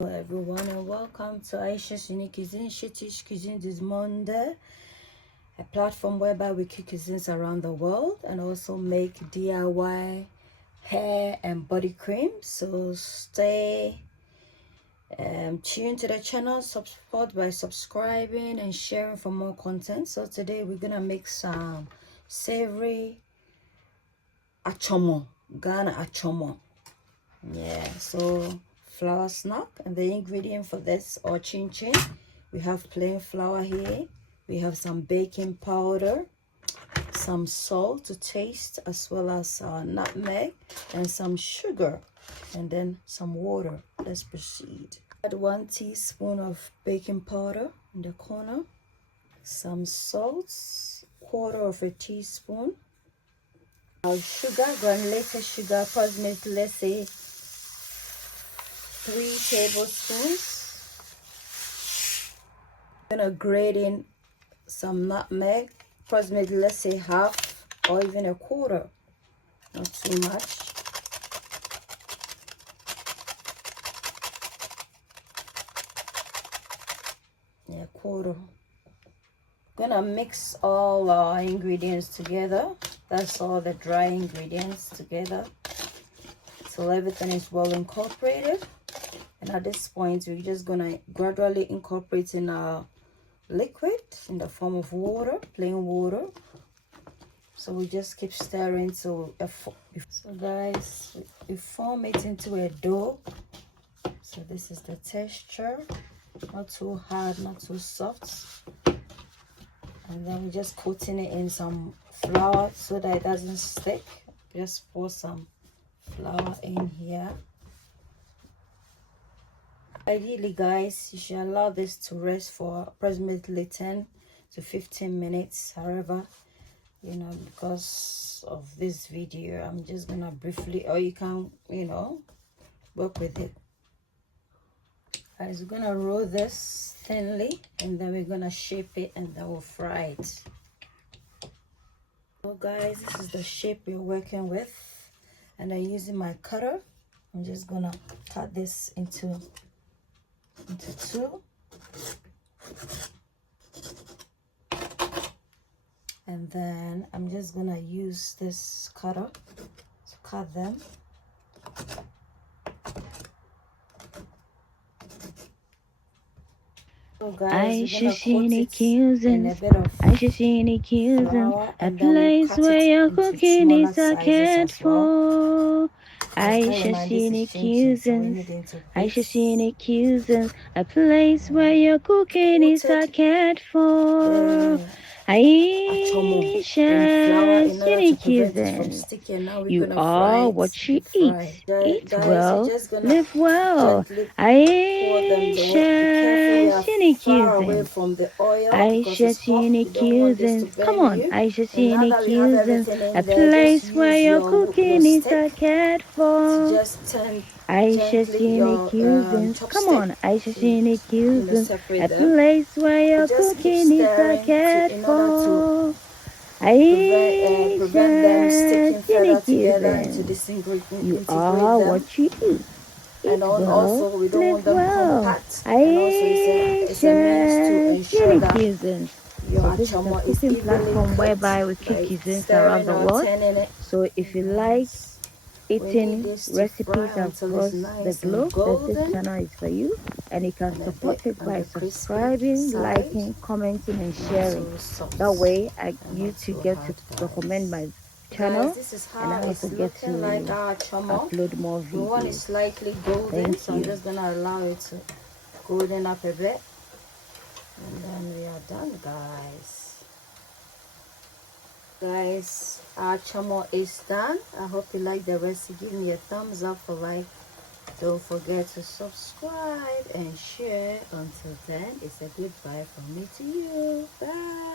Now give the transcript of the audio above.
Hello everyone and welcome to Ayesha's Unique Cuisine, Shitish Cuisine this Monday, a platform whereby we cook cuisines around the world and also make DIY hair and body cream. So stay tuned to the channel, support by subscribing and sharing for more content. So today we're gonna make some savory Akyemor, Ghana Akyemor. Yeah, so flour snack, and the ingredient for this or chin chin, we have plain flour here, we have some baking powder, some salt to taste, as well as nutmeg and some sugar, and then some water. Let's proceed. Add 1 teaspoon of baking powder in the corner, some salt, 1/4 teaspoon, our sugar, granulated sugar, approximately, let's say 3 tablespoons. I'm gonna grate in some nutmeg, approximately, let's say 1/2 or even 1/4, not too much. Yeah, 1/4. Gonna mix all our ingredients together. That's all the dry ingredients together till everything is well incorporated. And at this point, we're just gonna gradually incorporate in our liquid in the form of water, plain water. So we just keep stirring till so guys, we form it into a dough. So this is the texture, not too hard, not too soft. And then we're just coating it in some flour so that it doesn't stick. Just pour some flour in here. Ideally, guys, you should allow this to rest for approximately 10 to 15 minutes. However, you know, because of this video, I'm just gonna briefly, or you can, you know, work with it. Guys, we're gonna roll this thinly, and then we're gonna shape it, and then we'll fry it. So guys, this is the shape we're working with, and I'm using my cutter. I'm just gonna cut this into 2, and then I'm just gonna use this cutter to cut them. So guys, we're gonna coat it in a bit of flour, and then we'll cut it into smaller sizes as well. Ayesha scenic cuisines, Ayesha scenic cuisines, a place where your cooking is cared for. Ayesha scenic cuisines, you are what you eat. Eat well, live well. Ayesha scenic cuisines, Ayesha scenic cuisines. Come on, Ayesha scenic cuisines, a place where your cooking is cared for. Ayesha scenic cuisines. Come on, Ayesha scenic cuisines, a place where your cooking is cared for. Ayesha scenic cuisines, you are what you eat. And also we don't want them compact, and also it's a means to ensure that your Akyemor is evenly platform cooked, whereby we cook cuisines around the world. So if you like eating recipes across the globe, then this channel is for you, and you can support it by subscribing, liking, commenting and sharing. That way YouTube get to recommend my channel, and I also get to upload more videos. The one is slightly golden, so I'm just gonna allow it to golden up a bit, and then we are done, guys. Our Akyemor is done. I hope you like the recipe. Give me a thumbs up for like. Don't forget to subscribe and share. Until then, it's a goodbye from me to you. Bye.